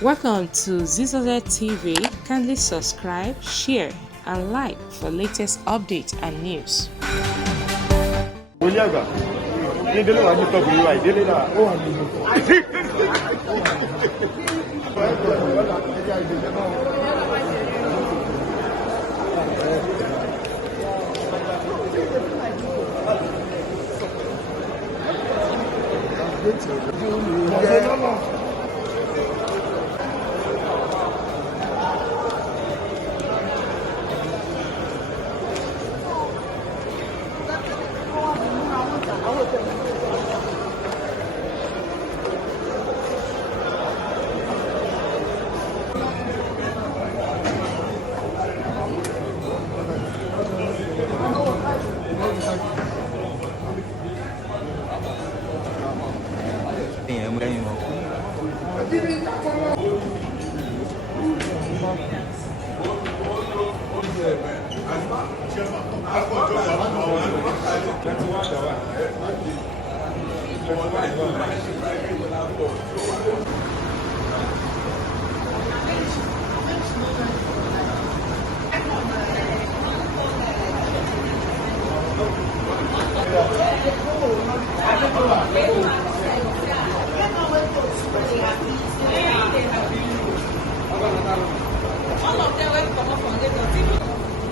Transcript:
Welcome to Zisodel TV. Kindly subscribe, share, and like for latest updates and news. Woliagba. Ní délé wà ní tọ́pù yìí wà ìdílé náà. Ó wà nínú tọ́. All of them